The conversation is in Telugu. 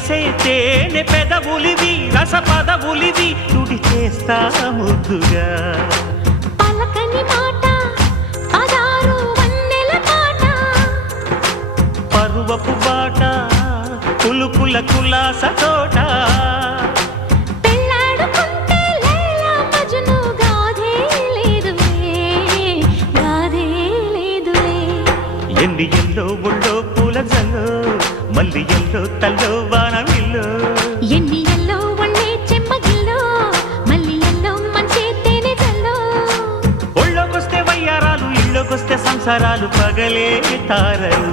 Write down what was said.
చేసే తేనె పెదవులివి రస పదవులివి తుడి చేస్తా ముద్దుగా పలకని మాట పదారు వన్నెల పాట పరువపు బాట కులుకుల కులాస తోట పెళ్ళాడుకుంటే లైలా మజ్ను గాథే లేదులే ఎండి ఎల్లో ఒళ్ళో పూల జల్లో మల్లి ఎల్లో తల్లో వానవిల్లో ఎన్ని ఎల్లో ఒళ్ళే చెమ్మగిల్లో మల్లి ఎల్లో మంచి తేనె జల్లో ఒళ్ళోకొస్తే వయ్యారాలు ఇళ్ళోకొస్తే సంసారాలు పగలే తారలు